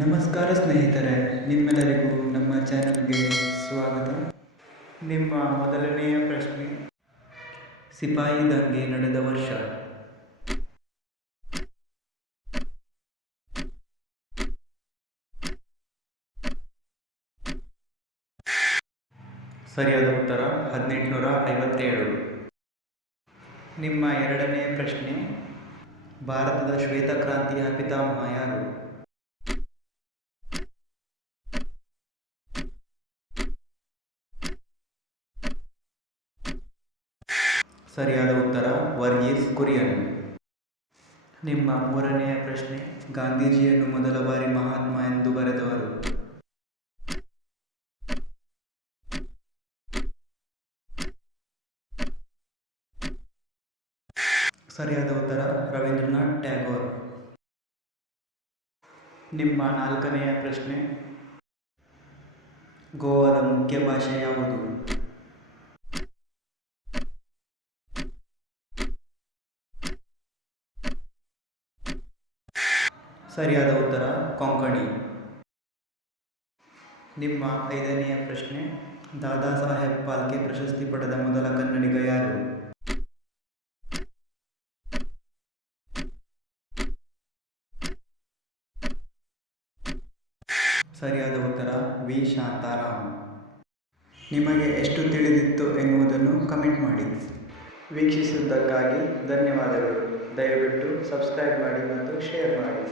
ನಮಸ್ಕಾರ ಸ್ನೇಹಿತರೆ, ನಿಮ್ಮೆಲ್ಲರಿಗೂ ನಮ್ಮ ಚಾನಲ್ಗೆ ಸ್ವಾಗತ. ನಿಮ್ಮ ಮೊದಲನೆಯ ಪ್ರಶ್ನೆ, ಸಿಪಾಯಿ ದಂಗೆ ನಡೆದ ವರ್ಷ? ಸರಿಯಾದ ಉತ್ತರ 1857. ನಿಮ್ಮ ಎರಡನೆಯ ಪ್ರಶ್ನೆ, ಭಾರತದ ಶ್ವೇತಕ್ರಾಂತಿಯ ಪಿತಾಮಹ ಯಾರು? ಸರಿಯಾದ ಉತ್ತರ ವರ್ಗೀಸ್ ಕುರಿಯನ್. ನಿಮ್ಮ ಮೂರನೆಯ ಪ್ರಶ್ನೆ, ಗಾಂಧೀಜಿಯನ್ನು ಮೊದಲ ಬಾರಿ ಮಹಾತ್ಮ ಎಂದು ಬರೆದವರು? ಸರಿಯಾದ ಉತ್ತರ ರವೀಂದ್ರನಾಥ್ ಟ್ಯಾಗೋರ್. ನಿಮ್ಮ ನಾಲ್ಕನೆಯ ಪ್ರಶ್ನೆ, ಗೋವಾದ ಮುಖ್ಯ ಭಾಷೆ ಯಾವುದು? ಸರಿಯಾದ ಉತ್ತರ ಕೊಂಕಣಿ. ನಿಮ್ಮ ಐದನೆಯ ಪ್ರಶ್ನೆ, ದಾದಾ ಸಾಹೇಬ್ ಫಾಲ್ಕೆ ಪ್ರಶಸ್ತಿ ಪಡೆದ ಮೊದಲ ಕನ್ನಡಿಗ ಯಾರು? ಸರಿಯಾದ ಉತ್ತರ ವಿ ಶಾಂತಾರಾಮ್. ನಿಮಗೆ ಎಷ್ಟು ತಿಳಿದಿತ್ತು ಎನ್ನುವುದನ್ನು ಕಮೆಂಟ್ ಮಾಡಿ. ವೀಕ್ಷಿಸಿದ್ದಕ್ಕಾಗಿ ಧನ್ಯವಾದಗಳು. ದಯವಿಟ್ಟು ಸಬ್ಸ್ಕ್ರೈಬ್ ಮಾಡಿ ಮತ್ತು ಶೇರ್ ಮಾಡಿ.